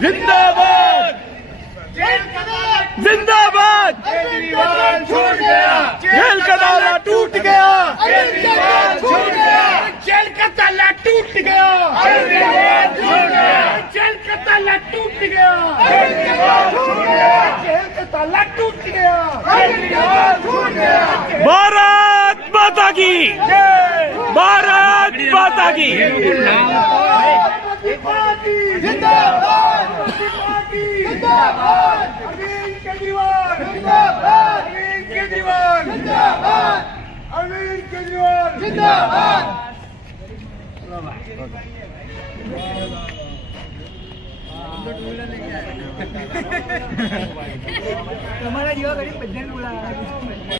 जिंदाबाद जिंदाबाद केजरीवाल छूट गया, जेल का ताला टूट गया, केजरीवाल छूट गया, जेल का ताला टूट गया, केजरीवाल छूट गया, जेल का ताला टूट गया, केजरीवाल छूट गया, जेल का ताला टूट गया। केजरीवाल छूट गया। भारत माता की भारत माता की जिंदाबाद जिंदाबाद अरविंद केजरीवाल जिंदाबाद अरविंद केजरीवाल जिंदाबाद अरविंद केजरीवाल जिंदाबाद। તમારા જેવા ગરીબ બધાને બોલાવવાના